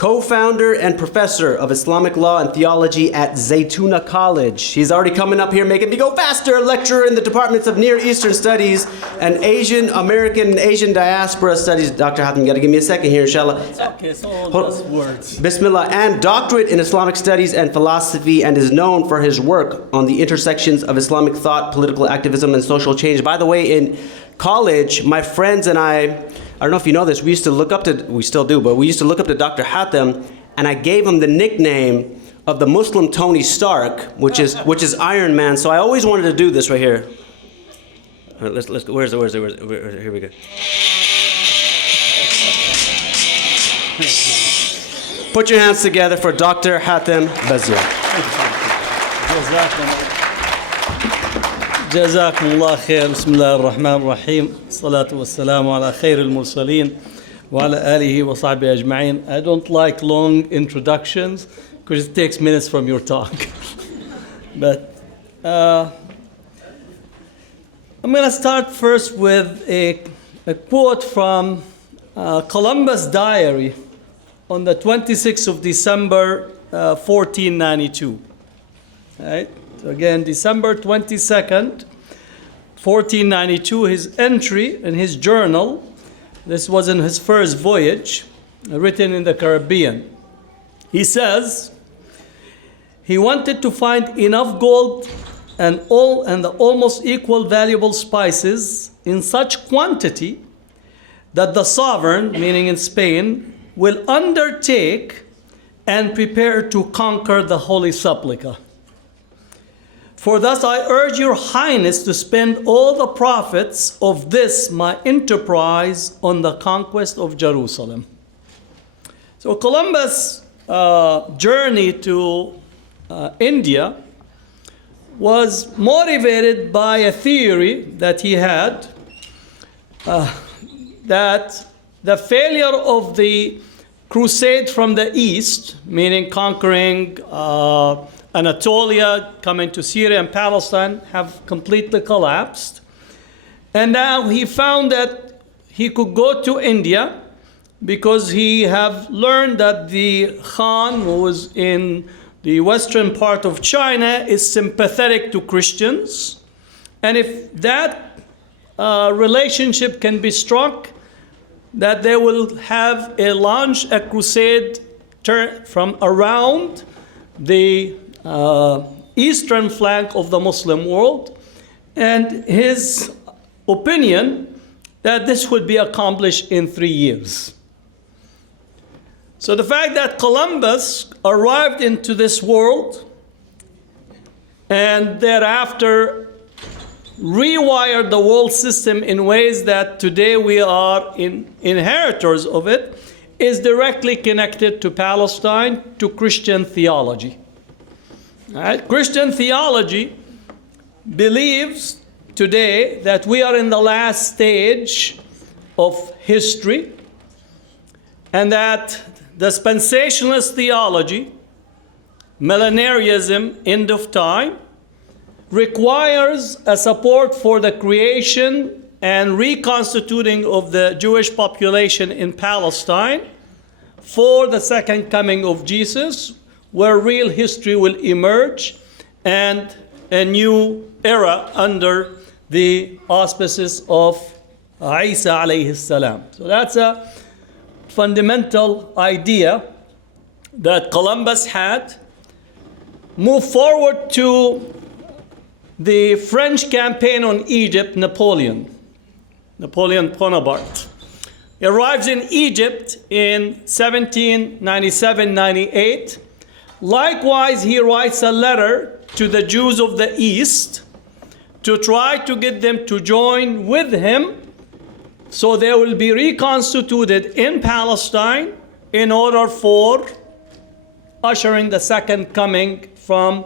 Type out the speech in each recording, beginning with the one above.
co-founder and professor of Islamic law and theology at Zaytuna College. He's already coming up here making me go faster, lecturer in the departments of Near Eastern Studies and Asian American and Asian Diaspora Studies. Dr. Hatem, you gotta give me a second here, inshallah. It's okay, it's all just words. Bismillah. And doctorate in Islamic Studies and Philosophy, and is known for his work on the intersections of Islamic thought, political activism, and social change. By the way, in college, my friends and I don't know if you know this, we used to look up to, we still do, but we used to look up to Dr. Hatem, and I gave him the nickname of the Muslim Tony Stark, which is Iron Man. So I always wanted to do this right here. All right, let's go. Where's it? Here we go. Put your hands together for Dr. Hatem Bazian. جزاكم الله خير. بسم الله الرحمن الرحيم. الصلاة والسلام على خير المرسلين وعلى آله وصحبه أجمعين. I don't like long introductions because it takes minutes from your talk. But I'm going to start first with a quote from Columbus' diary on the 26th of December, 1492. Right? So again, December 22nd, 1492, his entry in his journal. This was in his first voyage, written in the Caribbean. He says, he wanted to find enough gold and the almost equal valuable spices in such quantity that the sovereign, meaning in Spain, will undertake and prepare to conquer the Holy Sepulchre. For thus I urge your highness to spend all the profits of this my enterprise on the conquest of Jerusalem. So Columbus' journey to India was motivated by a theory that he had, that the failure of the crusade from the east, meaning conquering Anatolia, coming to Syria and Palestine, have completely collapsed. And now he found that he could go to India because he have learned that the Khan, who was in the western part of China, is sympathetic to Christians. And if that relationship can be struck, that they will have launch a crusade from around the eastern flank of the Muslim world, and his opinion that this would be accomplished in 3 years. So the fact that Columbus arrived into this world and thereafter rewired the world system in ways that today we are inheritors of it is directly connected to Palestine, to Christian theology. Right? Christian theology believes today that we are in the last stage of history, and that dispensationalist theology, millenarianism, end of time, requires a support for the creation and reconstituting of the Jewish population in Palestine for the second coming of Jesus, where real history will emerge and a new era under the auspices of Isa alayhi salam. So that's a fundamental idea that Columbus had. Move forward to the French campaign on Egypt, Napoleon Bonaparte. He arrives in Egypt in 1797-98. Likewise, he writes a letter to the Jews of the East to try to get them to join with him so they will be reconstituted in Palestine in order for ushering the second coming from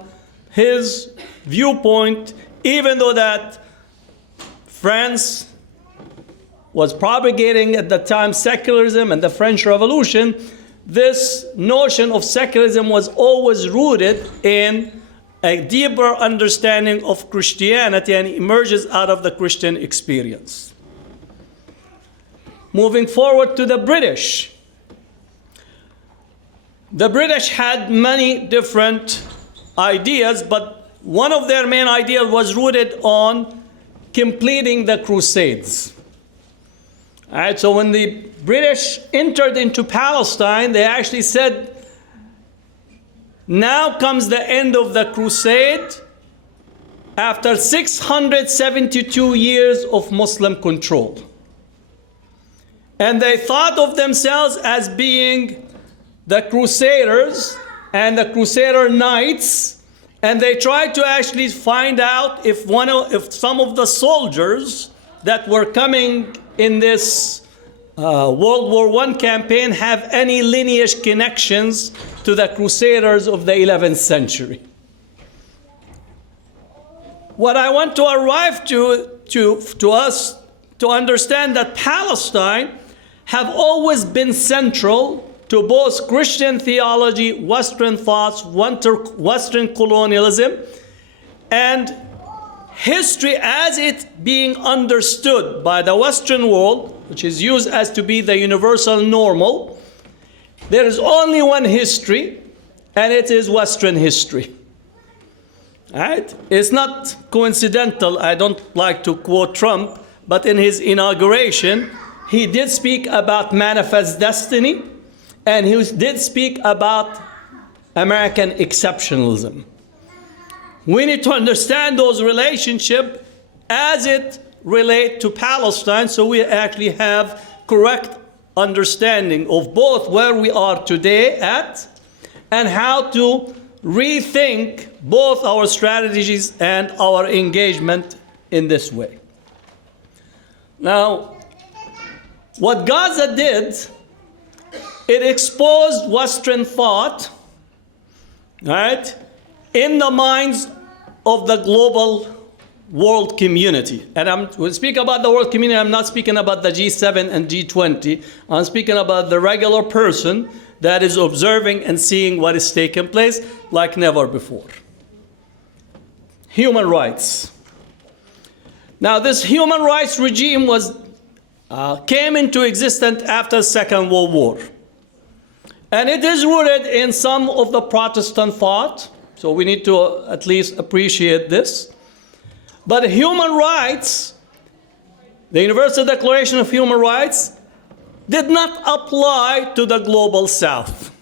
his viewpoint, even though that France was propagating at the time secularism and the French Revolution. This notion of secularism was always rooted in a deeper understanding of Christianity and emerges out of the Christian experience. Moving forward to the British. The British had many different ideas, but one of their main ideas was rooted on completing the Crusades. All right, so when the British entered into Palestine, they actually said, now comes the end of the crusade after 672 years of Muslim control. And they thought of themselves as being the Crusaders and the Crusader Knights, and they tried to actually find out if some of the soldiers that were coming in this World War I campaign have any lineage connections to the Crusaders of the 11th century. What I want to arrive to us to understand that Palestine have always been central to both Christian theology, Western thoughts, Western colonialism, and history as it being understood by the Western world, which is used as to be the universal normal. There is only one history, and it is Western history. All right? It's not coincidental. I don't like to quote Trump, but in his inauguration, he did speak about manifest destiny, and he did speak about American exceptionalism. We need to understand those relationships as it relate to Palestine, so we actually have correct understanding of both where we are today at and how to rethink both our strategies and our engagement in this way. Now, what Gaza did, it exposed Western thought, right, in the minds of the global world community. And when I speak about the world community, I'm not speaking about the G7 and G20. I'm speaking about the regular person that is observing and seeing what is taking place like never before. Human rights. Now, this human rights regime came into existence after the Second World War. And it is rooted in some of the Protestant thought, so we need to at least appreciate this. But human rights, the Universal Declaration of Human Rights, did not apply to the global South.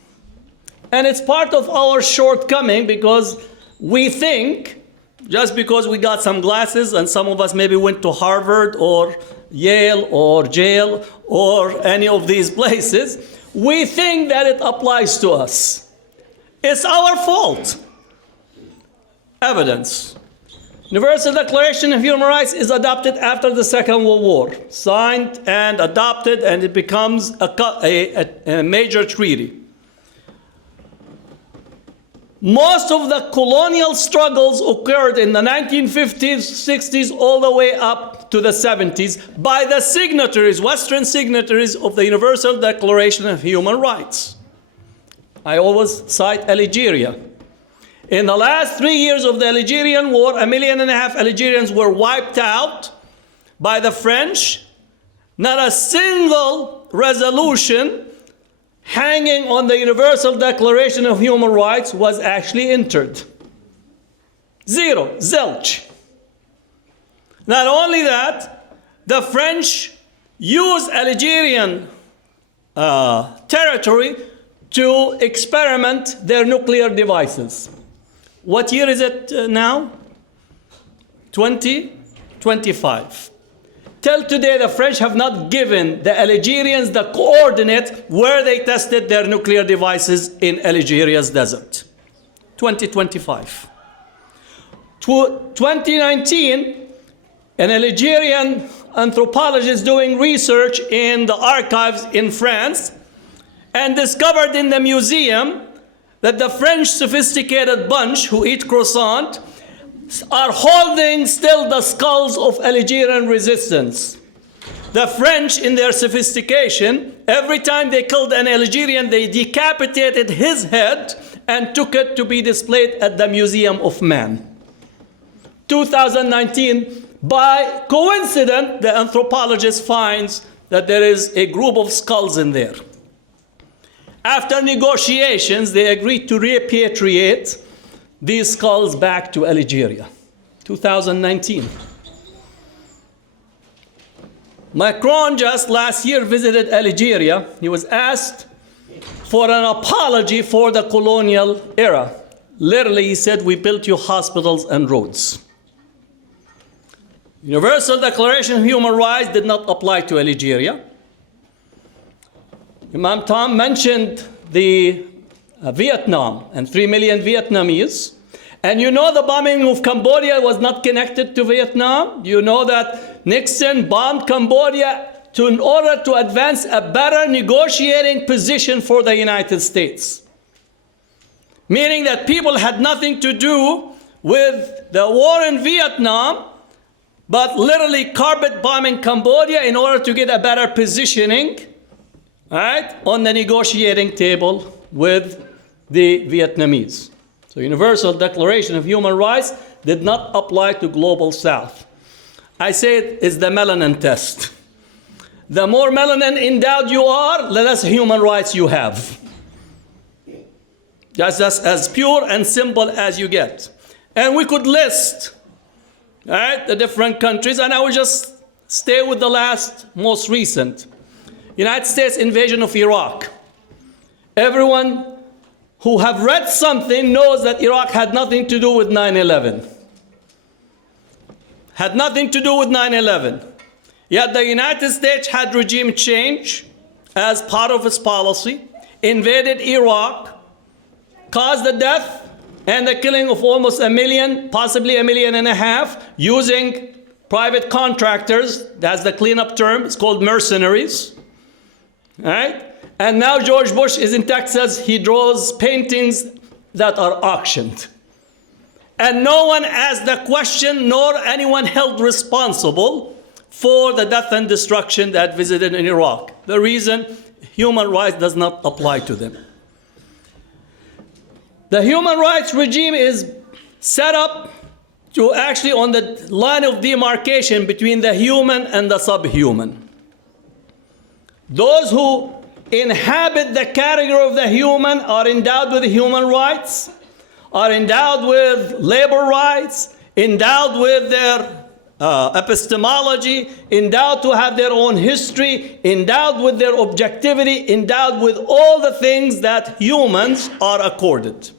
And it's part of our shortcoming because we think, just because we got some glasses and some of us maybe went to Harvard or Yale or Yale or any of these places, we think that it applies to us. It's our fault. Evidence. Universal Declaration of Human Rights is adopted after the Second World War, signed and adopted, and it becomes a major treaty. Most of the colonial struggles occurred in the 1950s, 60s, all the way up to the 70s by the signatories, Western signatories of the Universal Declaration of Human Rights. I always cite Algeria. In the last 3 years of the Algerian war, 1.5 million Algerians were wiped out by the French. Not a single resolution hanging on the Universal Declaration of Human Rights was actually entered. Zero, zilch. Not only that, the French used Algerian territory to experiment their nuclear devices. What year is it now? 2025. Till today, the French have not given the Algerians the coordinate where they tested their nuclear devices in Algeria's desert. 2025. 2019, an Algerian anthropologist doing research in the archives in France and discovered in the museum that the French sophisticated bunch who eat croissant are holding still the skulls of Algerian resistance. The French, in their sophistication, every time they killed an Algerian, they decapitated his head and took it to be displayed at the Museum of Man. 2019, by coincidence, the anthropologist finds that there is a group of skulls in there. After negotiations, they agreed to repatriate these skulls back to Algeria, 2019. Macron just last year visited Algeria. He was asked for an apology for the colonial era. Literally, he said, "We built you hospitals and roads." Universal Declaration of Human Rights did not apply to Algeria. Imam Tom mentioned the Vietnam and 3 million Vietnamese. And you know the bombing of Cambodia was not connected to Vietnam. You know that Nixon bombed Cambodia in order to advance a better negotiating position for the United States. Meaning that people had nothing to do with the war in Vietnam, but literally carpet bombing Cambodia in order to get a better positioning, right, on the negotiating table with the Vietnamese. So Universal Declaration of Human Rights did not apply to Global South. I say it is the melanin test. The more melanin endowed you are, the less human rights you have. That's as pure and simple as you get. And we could list, right, the different countries, and I will just stay with the most recent. United States invasion of Iraq. Everyone who have read something knows that Iraq had nothing to do with 9/11. Had nothing to do with 9/11. Yet the United States had regime change as part of its policy, invaded Iraq, caused the death and the killing of almost 1 million, possibly 1.5 million, using private contractors. That's the cleanup term. It's called mercenaries. Right? And now George Bush is in Texas. He draws paintings that are auctioned. And no one asked the question, nor anyone held responsible for the death and destruction that visited in Iraq. The reason, human rights does not apply to them. The human rights regime is set up to actually on the line of demarcation between the human and the subhuman. Those who inhabit the category of the human are endowed with human rights, are endowed with labor rights, endowed with their epistemology, endowed to have their own history, endowed with their objectivity, endowed with all the things that humans are accorded.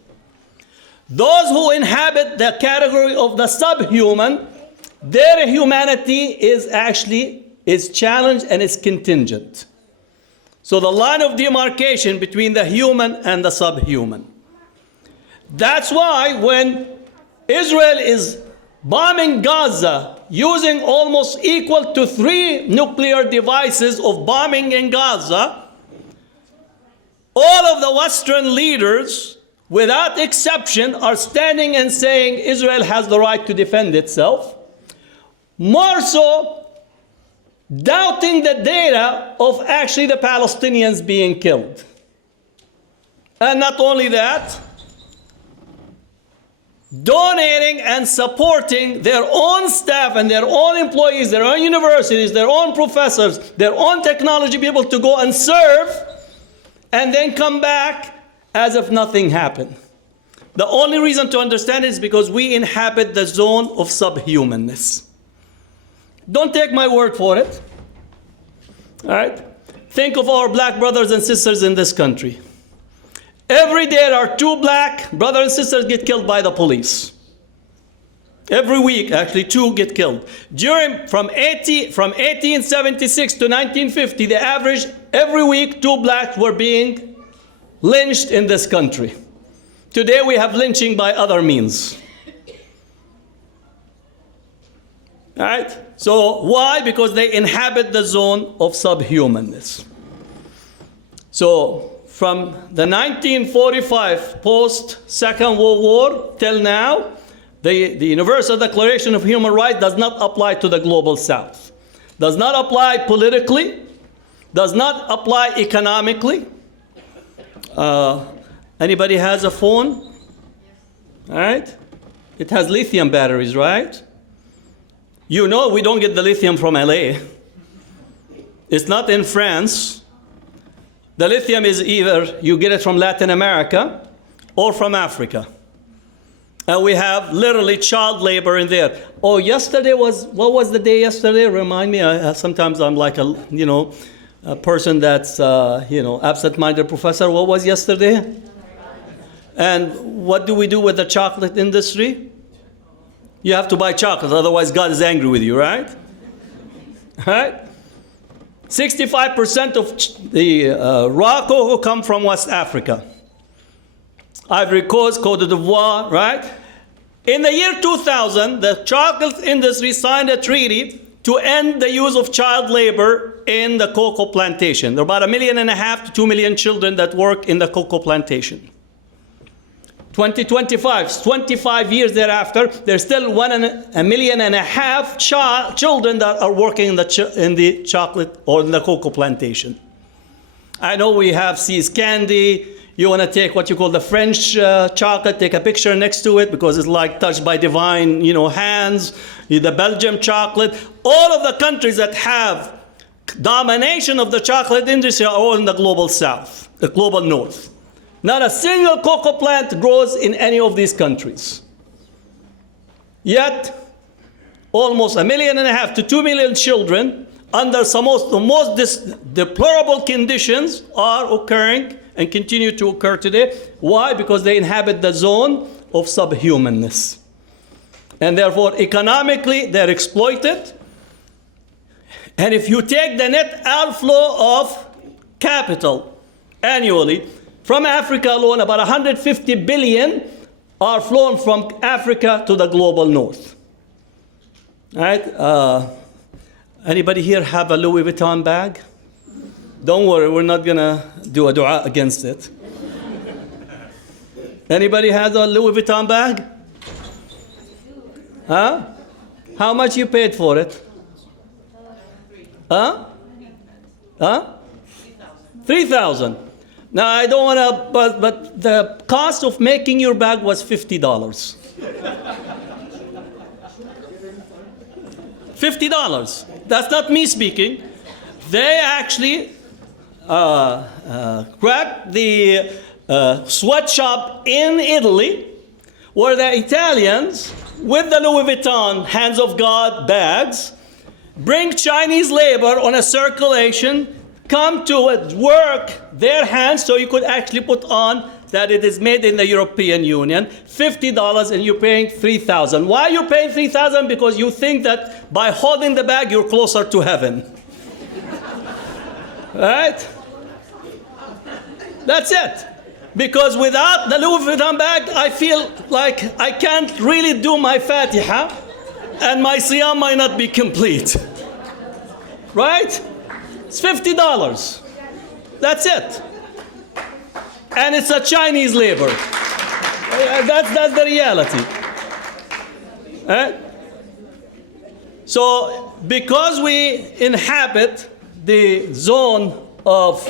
Those who inhabit the category of the subhuman, their humanity is challenged and is contingent. So the line of demarcation between the human and the subhuman. That's why when Israel is bombing Gaza, using almost equal to 3 nuclear devices of bombing in Gaza, all of the Western leaders, without exception, are standing and saying Israel has the right to defend itself. More so, doubting the data of actually the Palestinians being killed. And not only that, donating and supporting their own staff and their own employees, their own universities, their own professors, their own technology people to go and serve and then come back as if nothing happened. The only reason to understand it is because we inhabit the zone of subhumanness. Don't take my word for it. All right? Think of our black brothers and sisters in this country. Every day there are 2 black brothers and sisters get killed by the police. Every week, actually, 2 get killed. From 1876 to 1950, the average, every week, 2 blacks were being lynched in this country. Today we have lynching by other means. All right? So why? Because they inhabit the zone of subhumanness. So from the 1945 post-Second World War till now, the Universal Declaration of Human Rights does not apply to the Global South. Does not apply politically, does not apply economically. Anybody has a phone? All right? It has lithium batteries, right? You know we don't get the lithium from LA. It's not in France. The lithium is either you get it from Latin America or from Africa. And we have literally child labor in there. Oh, what was the day yesterday? Remind me. Sometimes I'm like a person that's, absent-minded professor. What was yesterday? And what do we do with the chocolate industry? You have to buy chocolate, otherwise God is angry with you, right? Right? 65% of the raw cocoa come from West Africa. Ivory Coast, Côte d'Ivoire, right? In the year 2000, the chocolate industry signed a treaty to end the use of child labor in the cocoa plantation. There are about 1.5 million to 2 million children that work in the cocoa plantation. 2025, 25 years thereafter, there's still 1.5 million children that are working in the chocolate or in the cocoa plantation. I know we have See's Candy. You want to take what you call the French chocolate, take a picture next to it because it's like touched by divine, hands. The Belgium chocolate. All of the countries that have domination of the chocolate industry are all in the global south, the global north. Not a single cocoa plant grows in any of these countries. Yet, almost 1.5 million to 2 million children under the most deplorable conditions are occurring and continue to occur today. Why? Because they inhabit the zone of subhumanness. And therefore, economically, they're exploited. And if you take the net outflow of capital annually, from Africa alone, about 150 billion are flown from Africa to the global north. Right? Anybody here have a Louis Vuitton bag? Don't worry, we're not going to do a dua against it. Anybody has a Louis Vuitton bag? Huh? How much you paid for it? Huh? 3,000. Now, I don't want to, but the cost of making your bag was $50. $50. That's not me speaking. They actually grabbed the sweatshop in Italy, where the Italians, with the Louis Vuitton Hands of God bags, bring Chinese labor on a circulation, come to work their hands so you could actually put on that it is made in the European Union, $50, and you're paying $3,000. Why are you paying $3,000? Because you think that by holding the bag, you're closer to heaven. Right? That's it. Because without the Louis Vuitton bag, I feel like I can't really do my Fatiha, and my Siyam might not be complete. Right? It's $50. That's it. And it's a Chinese labor. That's the reality. Right? So, because we inhabit the zone of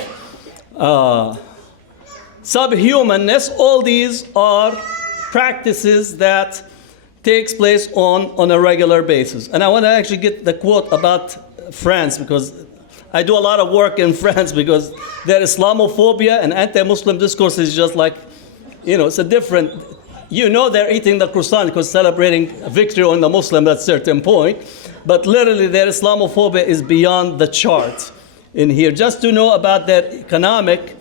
subhumanness, all these are practices that takes place on a regular basis. And I want to actually get the quote about France, because I do a lot of work in France, because their Islamophobia and anti-Muslim discourse is just like, it's a different, they're eating the croissant because celebrating victory on the Muslim at a certain point, but literally their Islamophobia is beyond the chart in here. Just to know about their economic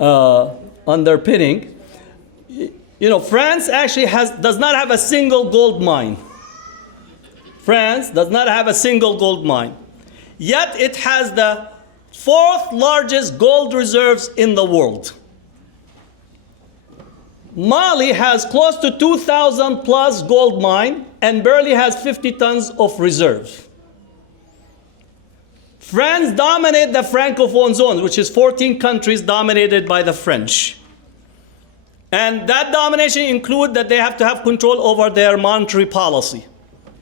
underpinning, France actually does not have a single gold mine. France does not have a single gold mine. Yet it has the 4th largest gold reserves in the world. Mali has close to 2,000 plus gold mine and barely has 50 tons of reserve. France dominates the Francophone zone, which is 14 countries dominated by the French. And that domination includes that they have to have control over their monetary policy.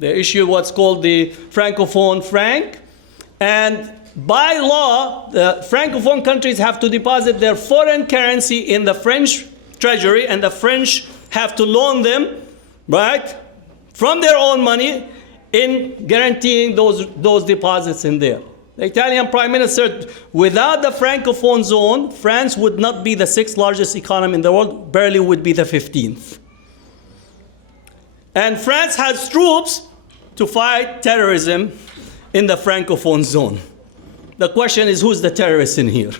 They issue what's called the Francophone franc. And by law, the Francophone countries have to deposit their foreign currency in the French treasury, and the French have to loan them, right, from their own money in guaranteeing those deposits in there. The Italian Prime Minister, without the Francophone zone, France would not be the 6th largest economy in the world, barely would be the 15th. And France has troops to fight terrorism in the Francophone zone. The question is, who's the terrorist in here?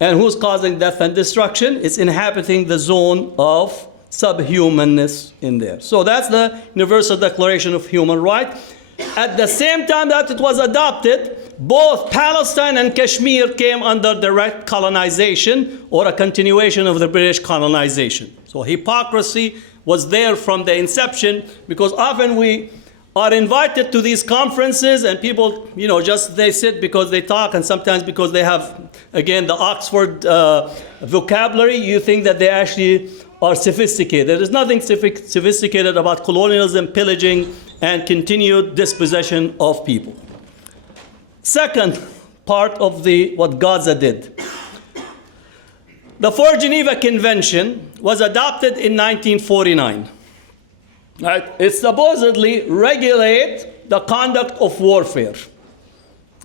And who's causing death and destruction? It's inhabiting the zone of subhumanness in there. So that's the Universal Declaration of Human Rights. At the same time that it was adopted, both Palestine and Kashmir came under direct colonization or a continuation of the British colonization. So hypocrisy was there from the inception, because often we are invited to these conferences and people, just they sit because they talk, and sometimes because they have, again, the Oxford vocabulary, you think that they actually are sophisticated. There is nothing sophisticated about colonialism, pillaging, and continued dispossession of people. Second part of what Gaza did. The Fourth Geneva Convention was adopted in 1949. Right? It supposedly regulates the conduct of warfare.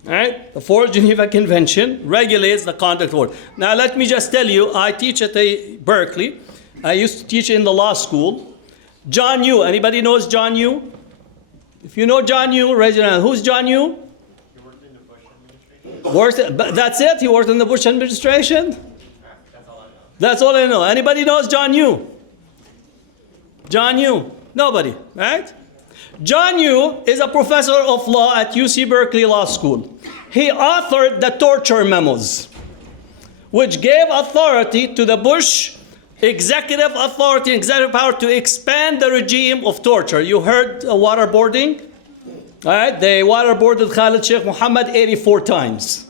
Right? The Fourth Geneva Convention regulates the conduct of war. Now let me just tell you, I teach at Berkeley. I used to teach in the law school. John Yoo, anybody knows John Yoo? If you know John Yoo, raise your hand. Who's John Yoo? He worked in the Bush administration. That's it? He worked in the Bush administration? That's all I know. That's all I know. Anybody knows John Yoo? John Yoo? Nobody, right? John Yoo is a professor of law at UC Berkeley Law School. He authored the torture memos, which gave authority to the Bush executive authority, executive power to expand the regime of torture. You heard waterboarding? All right, they waterboarded Khalid Sheikh Mohammed 84 times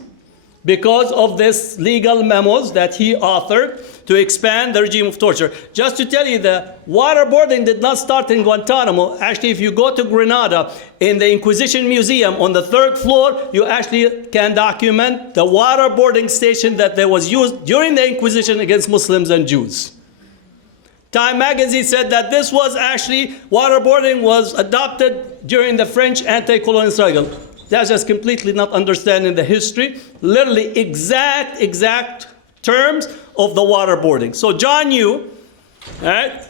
because of this legal memos that he authored to expand the regime of torture. Just to tell you, the waterboarding did not start in Guantanamo. Actually, if you go to Grenada, in the Inquisition Museum on the 3rd floor, you actually can document the waterboarding station that was used during the Inquisition against Muslims and Jews. Time magazine said that this was actually, waterboarding was adopted during the French anti-colonial struggle. That's just completely not understanding the history. Literally exact terms of the waterboarding. So John Yoo, right,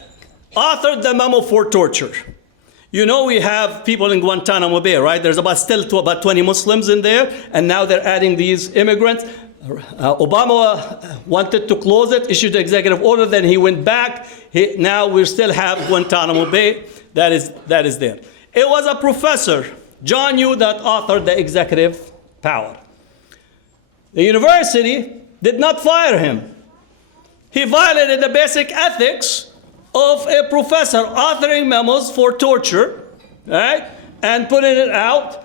authored the memo for torture. We have people in Guantanamo Bay, right? There's about 20 Muslims in there, and now they're adding these immigrants. Obama wanted to close it, issued an executive order, then he went back. Now we still have Guantanamo Bay that is there. It was a professor, John Yoo, that authored the executive power. The university did not fire him. He violated the basic ethics of a professor authoring memos for torture, right, and putting it out.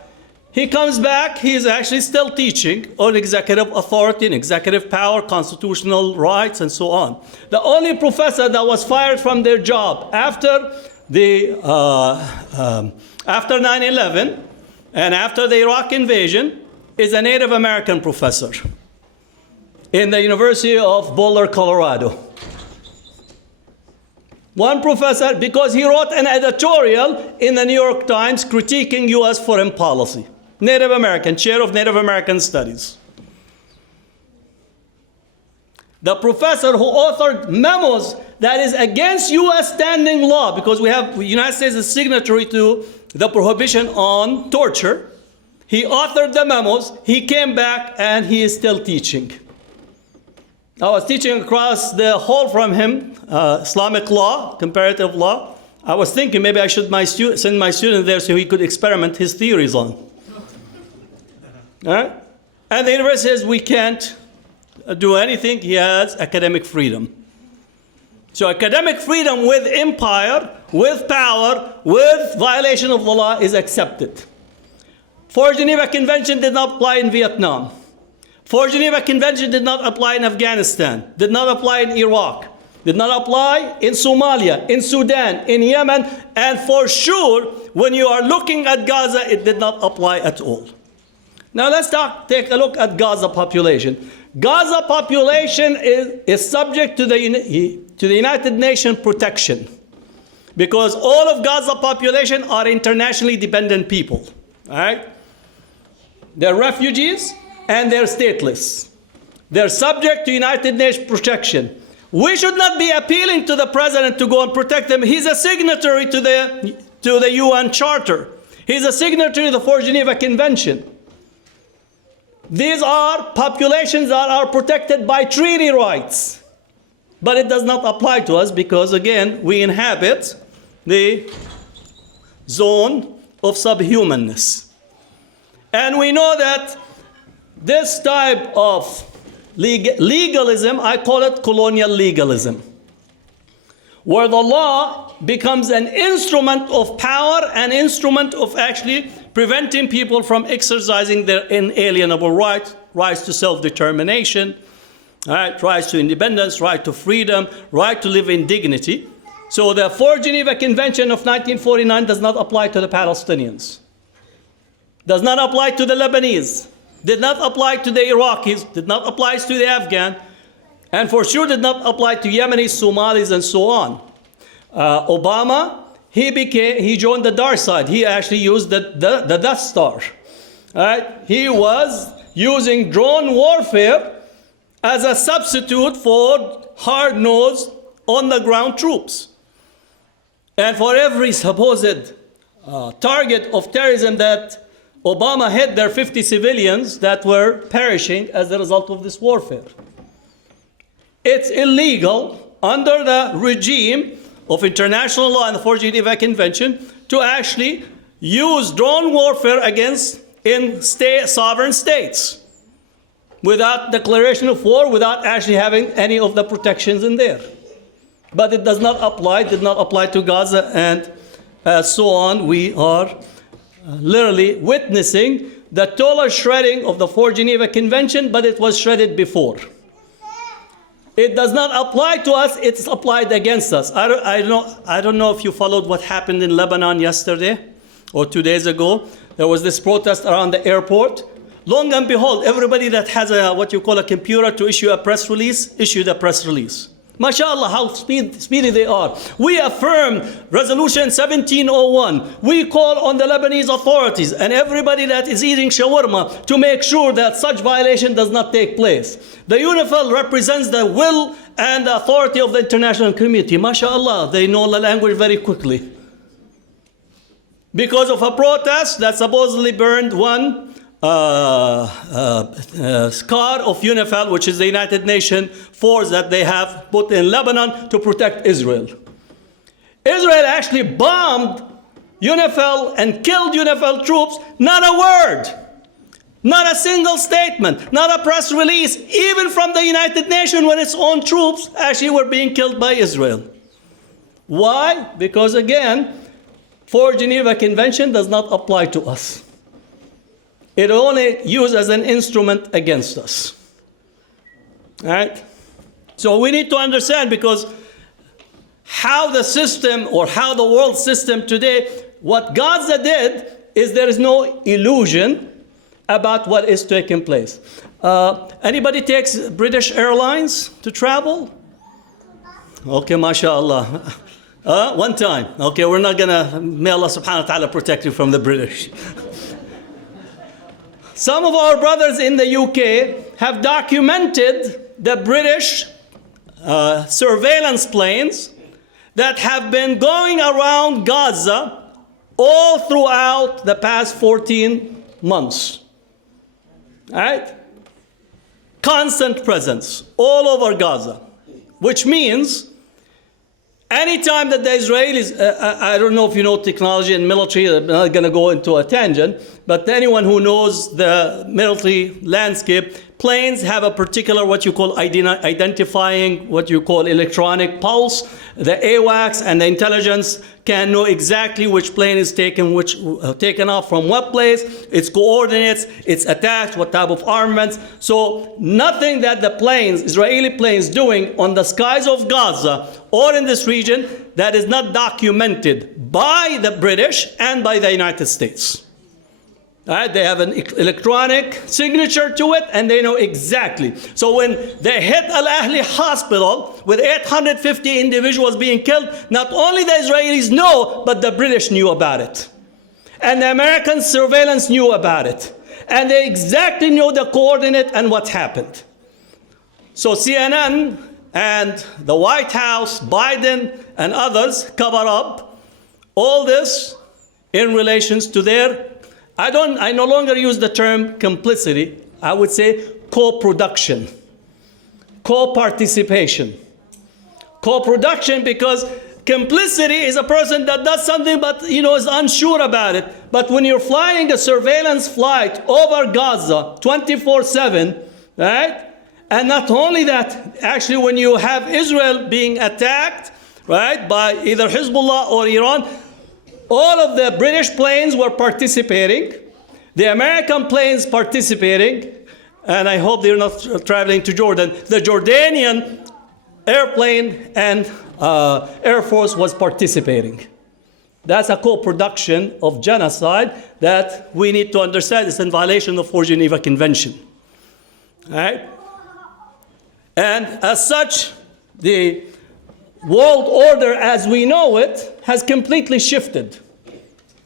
He comes back, he's actually still teaching on executive authority and executive power, constitutional rights, and so on. The only professor that was fired from their job after 9/11 and after the Iraq invasion is a Native American professor in the University of Boulder, Colorado. One professor, because he wrote an editorial in the New York Times critiquing U.S. foreign policy. Native American, chair of Native American Studies. The professor who authored memos that is against U.S. standing law, because the United States is signatory to the prohibition on torture. He authored the memos, he came back, and he is still teaching. I was teaching across the hall from him, Islamic law, comparative law. I was thinking maybe I should send my student there so he could experiment his theories on. Right? And the university says we can't do anything. He has academic freedom. So academic freedom with empire, with power, with violation of the law is accepted. Fourth Geneva Convention did not apply in Vietnam. Fourth Geneva Convention did not apply in Afghanistan, did not apply in Iraq, did not apply in Somalia, in Sudan, in Yemen, and for sure, when you are looking at Gaza, it did not apply at all. Now let's take a look at Gaza population. Gaza population is subject to the United Nations protection because all of Gaza population are internationally dependent people. All right? They're refugees and they're stateless. They're subject to United Nations protection. We should not be appealing to the president to go and protect them. He's a signatory to the UN Charter. He's a signatory to the Fourth Geneva Convention. These are populations that are protected by treaty rights. But it does not apply to us because, again, we inhabit the zone of subhumanness. And we know that this type of legalism, I call it colonial legalism, where the law becomes an instrument of power, an instrument of actually preventing people from exercising their inalienable rights to self-determination, rights to independence, right to freedom, right to live in dignity. So the Fourth Geneva Convention of 1949 does not apply to the Palestinians, does not apply to the Lebanese, did not apply to the Iraqis, did not apply to the Afghan, and for sure did not apply to Yemenis, Somalis, and so on. Obama, he joined the dark side. He actually used the Death Star. He was using drone warfare as a substitute for hard-nosed, on-the-ground troops. And for every supposed target of terrorism that Obama hit, there 50 civilians that were perishing as a result of this warfare. It's illegal under the regime of international law and the Fourth Geneva Convention to actually use drone warfare against sovereign states without declaration of war, without actually having any of the protections in there. But it does not apply, did not apply to Gaza, and so on. We are literally witnessing the total shredding of the Fourth Geneva Convention, but it was shredded before. It does not apply to us, it's applied against us. I don't know if you followed what happened in Lebanon yesterday or 2 days ago. There was this protest around the airport. Long and behold, everybody that has what you call a computer to issue a press release, issued a press release. MashaAllah, how speedy they are. We affirm Resolution 1701. We call on the Lebanese authorities and everybody that is eating shawarma to make sure that such violation does not take place. The UNIFIL represents the will and the authority of the international community. MashaAllah, they know the language very quickly. Because of a protest that supposedly burned one scar of UNIFIL, which is the United Nations force that they have put in Lebanon to protect Israel. Israel actually bombed UNIFIL and killed UNIFIL troops. Not a word, not a single statement, not a press release, even from the United Nations when its own troops actually were being killed by Israel. Why? Because again, Fourth Geneva Convention does not apply to us. It only used as an instrument against us. All right? So we need to understand, because how the system or how the world system today, what Gaza did is there is no illusion about what is taking place. Anybody takes British Airlines to travel? Okay, mashallah. One time. Okay, we're not gonna, may Allah subhanahu wa ta'ala protect you from the British. Some of our brothers in the UK have documented the British surveillance planes that have been going around Gaza all throughout the past 14 months. All right? Constant presence all over Gaza, which means anytime that the Israelis, I don't know if you know technology and military, I'm not going to go into a tangent, but anyone who knows the military landscape, planes have a particular what you call identifying, what you call electronic pulse. The AWACS and the intelligence can know exactly which plane is taken off from what place, its coordinates, its attacks, what type of armaments. So nothing that the planes, Israeli planes, doing on the skies of Gaza or in this region that is not documented by the British and by the United States. All right, they have an electronic signature to it, and they know exactly. So when they hit Al Ahli hospital with 850 individuals being killed, not only the Israelis know, but the British knew about it. And the American surveillance knew about it. and they exactly know the coordinate and what happened. So CNN and the White House, Biden and others cover up all this in relations to their, I no longer use the term complicity, I would say co-production, co-participation. Co-production, because complicity is a person that does something but is unsure about it. But when you're flying a surveillance flight over Gaza 24/7, right? And not only that, actually when you have Israel being attacked, right, by either Hezbollah or Iran, all of the British planes were participating, the American planes participating, and I hope they're not traveling to Jordan. The Jordanian airplane and Air Force was participating. That's a co-production of genocide that we need to understand is in violation of the Geneva Convention. Right? And as such, the world order as we know it has completely shifted,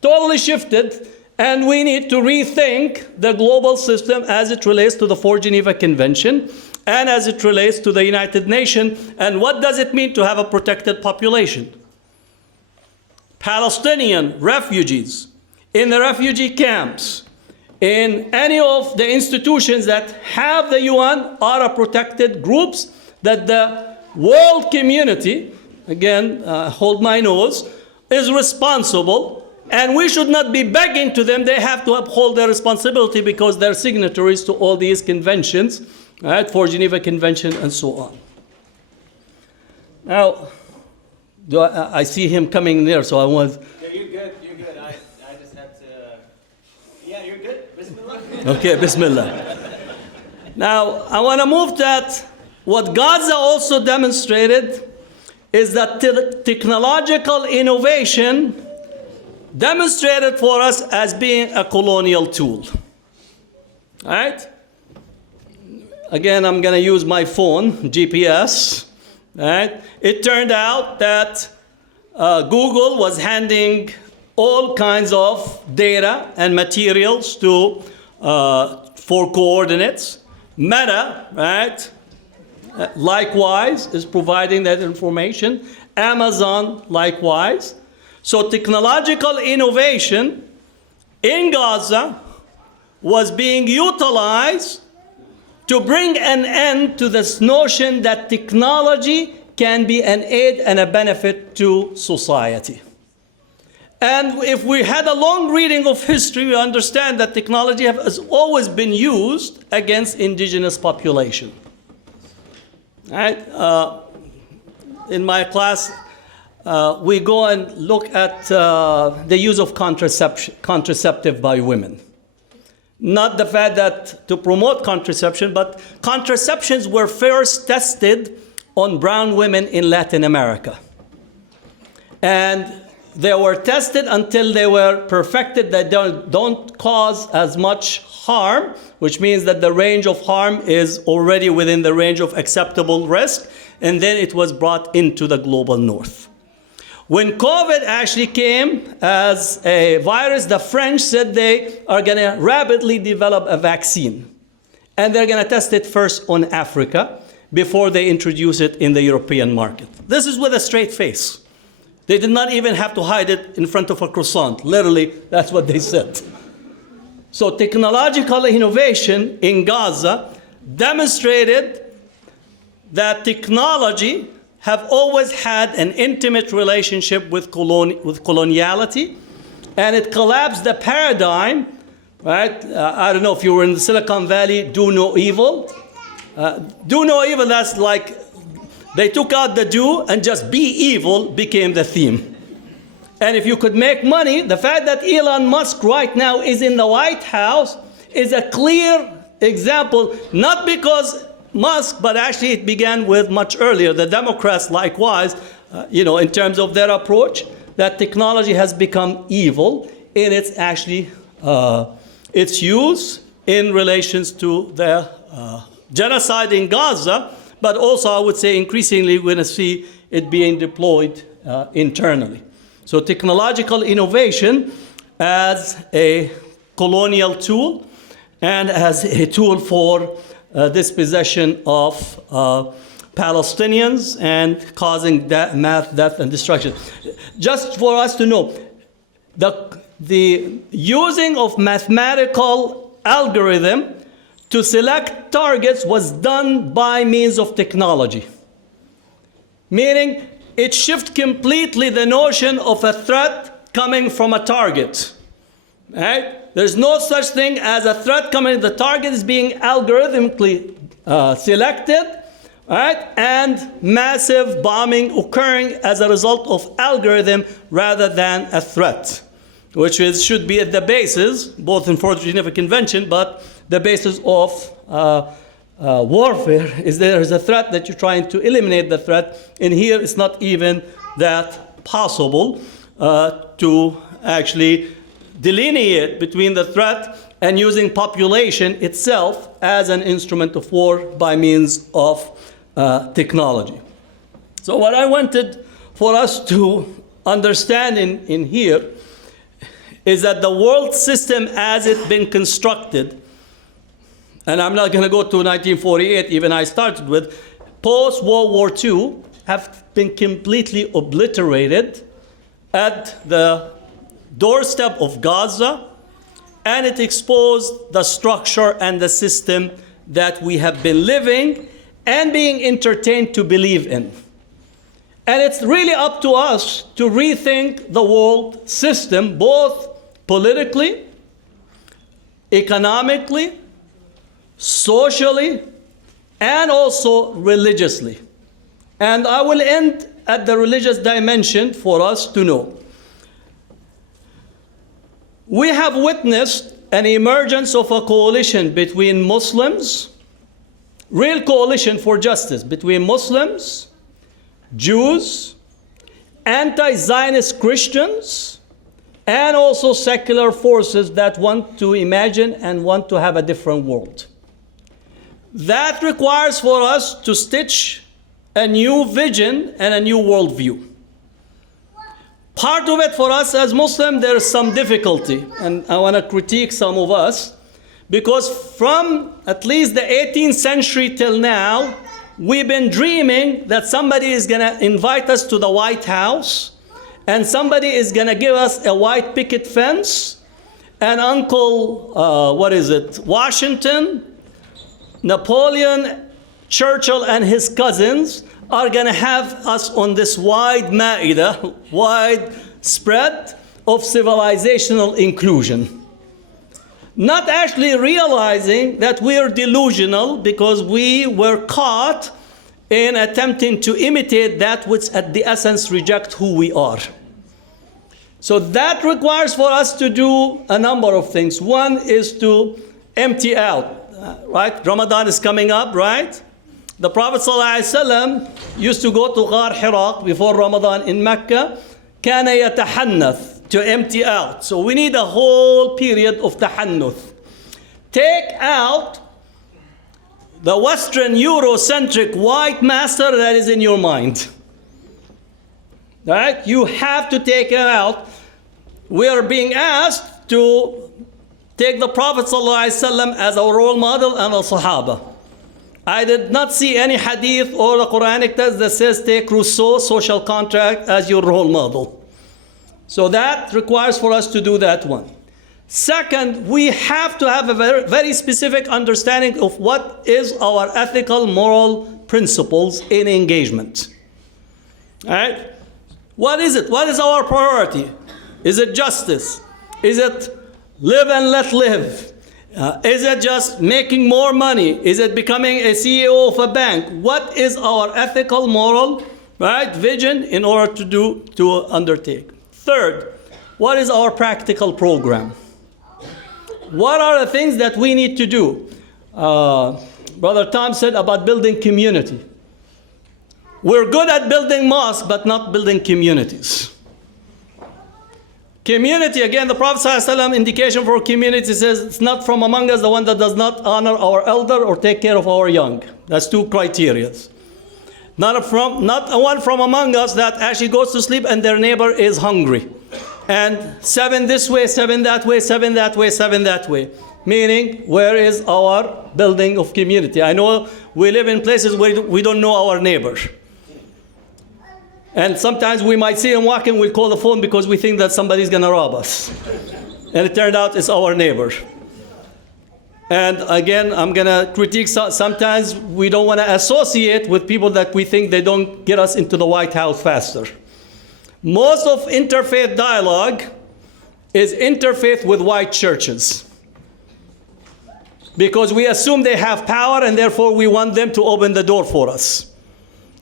totally shifted, and we need to rethink the global system as it relates to the Geneva Convention and as it relates to the United Nations, and what does it mean to have a protected population? Palestinian refugees in the refugee camps, in any of the institutions that have the UN are protected groups that the world community, again, hold my nose, is responsible, and we should not be begging to them. They have to uphold their responsibility because they're signatories to all these conventions, right, for Geneva Convention and so on. Now, I see him coming there, so I want... Yeah, you're good, I just had to... Yeah, you're good, Bismillah. Okay, Bismillah. Now, I want to move that. What Gaza also demonstrated is that technological innovation demonstrated for us as being a colonial tool. All right? Again, I'm going to use my phone, GPS. Right? It turned out that Google was handing all kinds of data and materials to for coordinates. Meta, right? Likewise, is providing that information. Amazon, likewise. So technological innovation in Gaza was being utilized to bring an end to this notion that technology can be an aid and a benefit to society. And if we had a long reading of history, we understand that technology has always been used against indigenous population. Right? In my class, we go and look at the use of contraceptive by women. Not the fact that to promote contraception, but contraceptions were first tested on brown women in Latin America. And they were tested until they were perfected that they don't cause as much harm, which means that the range of harm is already within the range of acceptable risk, and then it was brought into the global north. When COVID actually came as a virus, the French said they are going to rapidly develop a vaccine. And they're going to test it first on Africa before they introduce it in the European market. This is with a straight face. They did not even have to hide it in front of a croissant. Literally, that's what they said. So technological innovation in Gaza demonstrated that technology have always had an intimate relationship with coloniality, and it collapsed the paradigm, right? I don't know if you were in the Silicon Valley, do no evil. Do no evil, that's like they took out the do and just be evil became the theme. And if you could make money, the fact that Elon Musk right now is in the White House is a clear example, not because Musk, but actually it began with much earlier. The Democrats likewise, in terms of their approach, that technology has become evil in its actually its use in relations to the genocide in Gaza, but also I would say increasingly we're going to see it being deployed internally. So technological innovation as a colonial tool, and as a tool for dispossession of Palestinians and causing mass death and destruction. Just for us to know, the using of mathematical algorithm to select targets was done by means of technology. Meaning, it shifts completely the notion of a threat coming from a target. Right? There's no such thing as a threat coming. The target is being algorithmically selected, right? And massive bombing occurring as a result of algorithm rather than a threat, which should be at the basis, both in Fourth Geneva Convention, but the basis of warfare is there is a threat that you're trying to eliminate the threat. And here it's not even that possible to actually delineate between the threat and using population itself as an instrument of war by means of technology. So what I wanted for us to understand in here is that the world system as it's been constructed, and I'm not going to go to 1948, even I started with, post-World War II have been completely obliterated at the doorstep of Gaza, and it exposed the structure and the system that we have been living and being entertained to believe in. And it's really up to us to rethink the world system, both politically, economically, socially, and also religiously. And I will end at the religious dimension for us to know. We have witnessed an emergence of a coalition between Muslims, real coalition for justice between Muslims, Jews, anti-Zionist Christians, and also secular forces that want to imagine and want to have a different world. That requires for us to stitch a new vision and a new worldview. Part of it for us as Muslims, there is some difficulty, and I want to critique some of us, because from at least the 18th century till now, we've been dreaming that somebody is going to invite us to the White House, and somebody is going to give us a white picket fence, and Uncle, Washington, Napoleon, Churchill, and his cousins are going to have us on this wide ma'idah, wide spread of civilizational inclusion. Not actually realizing that we are delusional because we were caught in attempting to imitate that which at the essence reject who we are. So that requires for us to do a number of things. One is to empty out, right? Ramadan is coming up, right? The Prophet ﷺ used to go to Ghar Hira before Ramadan in Mecca. كان يتحنث, to empty out. So we need a whole period of tahannuth. Take out the Western Eurocentric white master that is in your mind. Right? You have to take it out. We are being asked to take the Prophet ﷺ as our role model and the Sahaba. I did not see any hadith or the Quranic text that says take Rousseau, social contract, as your role model. So that requires for us to do that one. Second, we have to have a very, very specific understanding of what is our ethical, moral principles in engagement. All right? What is it? What is our priority? Is it justice? Is it live and let live? Is it just making more money? Is it becoming a CEO of a bank? What is our ethical, moral, right, vision in order to undertake? Third, what is our practical program? What are the things that we need to do? Brother Tom said about building community. We're good at building mosques, but not building communities. Community, again, the Prophet ﷺ indication for community says it's not from among us the one that does not honor our elder or take care of our young. That's two criteria. Not one from among us that actually goes to sleep and their neighbor is hungry. And 7 this way, 7 that way, 7 that way, 7 that way. Meaning, where is our building of community? I know we live in places where we don't know our neighbor. And sometimes we might see him walking, we'll call the phone because we think that somebody's gonna rob us. And it turned out it's our neighbor. And again, I'm gonna critique, sometimes we don't wanna associate with people that we think they don't get us into the White House faster. Most of interfaith dialogue is interfaith with white churches. Because we assume they have power and therefore we want them to open the door for us.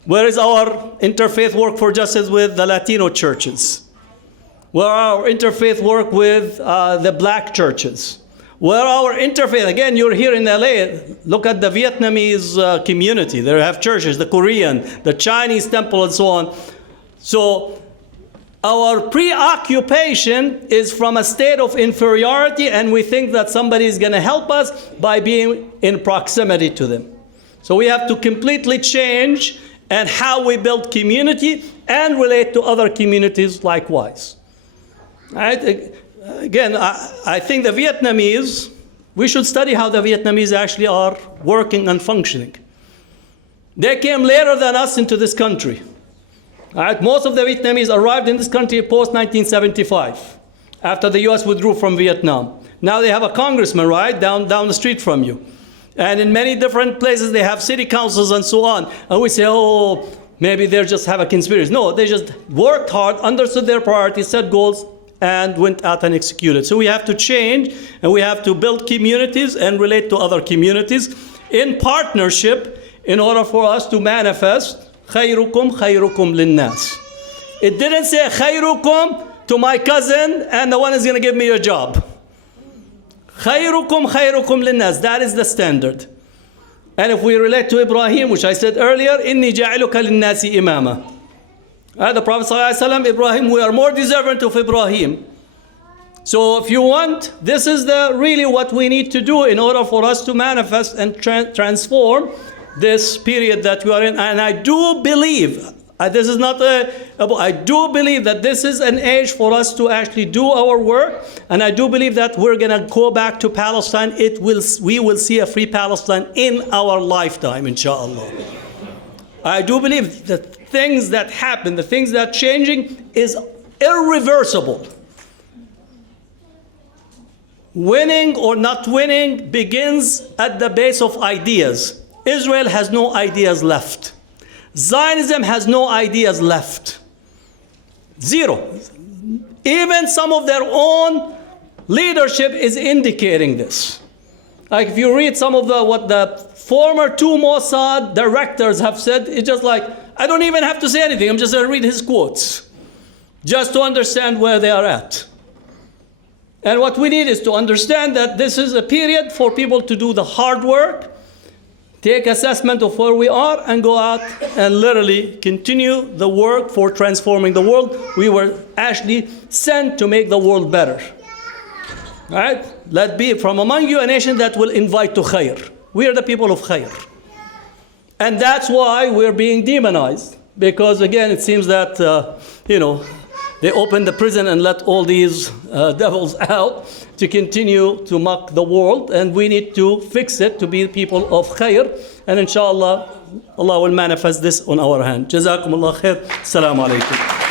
Where is our interfaith work for justice with the Latino churches? Where are our interfaith work with the black churches? Where our interfaith, again, you're here in LA, look at the Vietnamese community. They have churches, the Korean, the Chinese temple and so on. So our preoccupation is from a state of inferiority, and we think that somebody is going to help us by being in proximity to them. So we have to completely change and how we build community and relate to other communities likewise. Right? Again, I think the Vietnamese, we should study how the Vietnamese actually are working and functioning. They came later than us into this country. Right? Most of the Vietnamese arrived in this country post-1975, after the US withdrew from Vietnam. Now they have a congressman, right, down the street from you. And in many different places they have city councils and so on. And we say, oh, maybe they just have a conspiracy. No, they just worked hard, understood their priorities, set goals, and went out and executed. So we have to change, and we have to build communities and relate to other communities in partnership in order for us to manifest خيركم خيركم للناس. It didn't say خيركم to my cousin and the one is going to give me a job. خيركم خيركم للناس. That is the standard. And if we relate to Ibrahim, which I said earlier, إني جاعلك للناس إماما. The Prophet ﷺ, Ibrahim, we are more deserving of Ibrahim. So if you want, this is really what we need to do in order for us to manifest and transform this period that we are in. And I do believe, this is not I do believe that this is an age for us to actually do our work. And I do believe that we're going to go back to Palestine. We will see a free Palestine in our lifetime, inshallah. I do believe that things that happen, the things that are changing is irreversible. Winning or not winning begins at the base of ideas. Israel has no ideas left. Zionism has no ideas left. Zero. Even some of their own leadership is indicating this. Like if you read some of what the former two Mossad directors have said, it's just like, I don't even have to say anything. I'm just going to read his quotes just to understand where they are at. And what we need is to understand that this is a period for people to do the hard work, take assessment of where we are, and go out and literally continue the work for transforming the world. We were actually sent to make the world better. Right? Let be from among you a nation that will invite to khair. We are the people of khair. And that's why we're being demonized. Because again, it seems that, they opened the prison and let all these devils out to continue to mock the world. And we need to fix it to be people of khair. And inshallah, Allah will manifest this on our hand. Jazakumullah khair. Assalamu alaikum.